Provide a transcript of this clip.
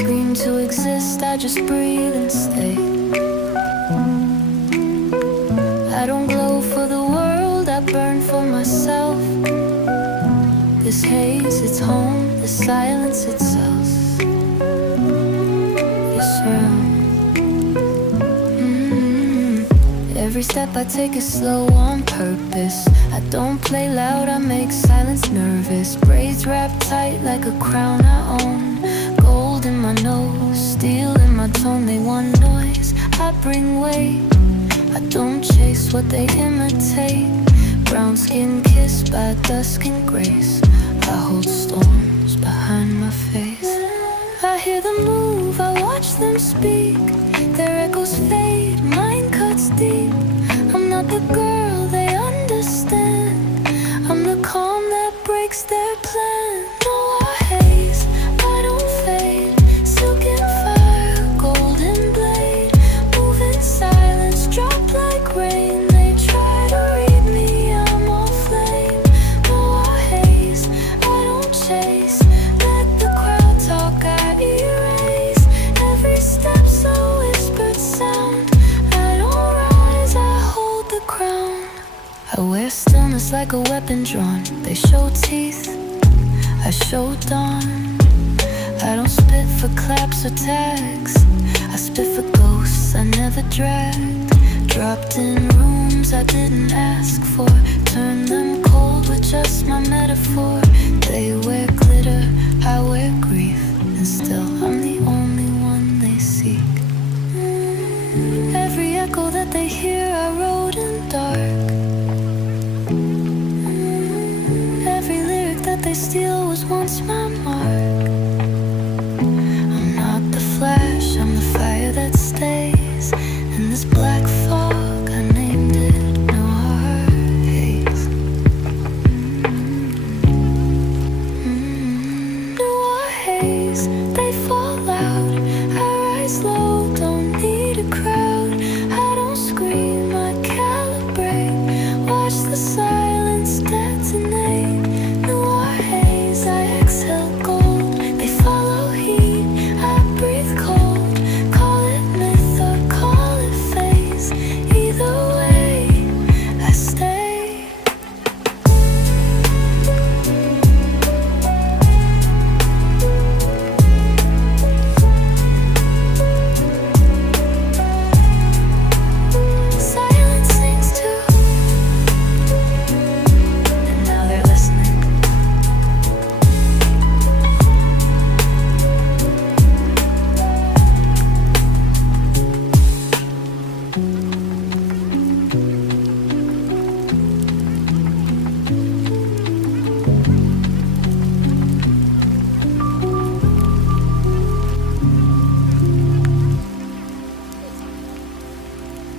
scream to exist, I just breathe and stay. I don't glow for the world, I burn for myself. This haze, it's home, this silence, it's us. This room. Every step I take is slow on purpose. I don't play loud, I make silence nervous. Braids wrapped tight like a crown I own. Gold in my nose, steel in my tone. They want noise, I bring weight. I don't chase what they imitate. Brown skin kissed by dusk and grace. I hold storms behind my face. I hear them move, I watch them speak. Their echoes fade, mine cuts deep. I'm not the girl they understand. I'm the calm that breaks their plan. No, I haze, I don't fade. Silken fire, golden blade. Move in silence, drop like rain. They try to read me, I'm all flame. No, I haze, I don't chase. Let the crowd talk, I erase. Every step's a whispered sound. I don't rise, I hold the crown. I wear stillness like a weapon drawn. They show teeth, I show dawn. I don't spit for claps or tags. I spit for ghosts I never dragged. Dropped in rooms I didn't ask for. Turn them cold with just my metaphor. They wear glitter, I wear grief. And still I'm the only one they seek. Every echo that they hear I wrote in dark. Every lyric that they steal was once my mark. I'm not the flash, I'm the fire that stays. In this black fog, I named it Noir Haze. Noir Haze, they fall out. I rise low, don't need a crowd. I don't scream, I calibrate. Watch the silence detonate. Noir Haze, I exhale.